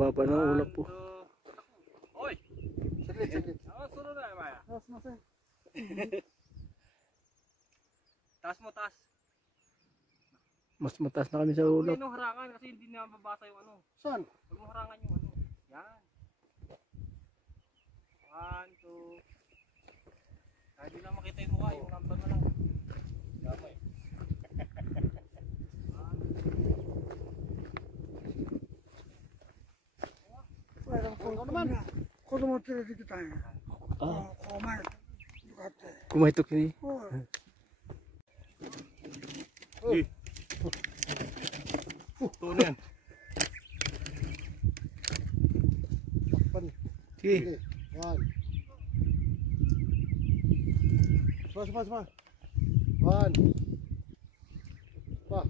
baba ng ulap po. Oy! Saglit. Sunod na Maya. Taas mo, taas. Mas mataas na kami sa ulap. Huwag mo harangan kasi hindi na mabasa yung ano. Saan? Huwag mo harangan yung ano. Yan. 1, 2. Kahit di na makita yung mukha, yung number na lang. Gamay. Kumahitok ini. Ito na yan. Sige. Yan. Sama. 1. Pa.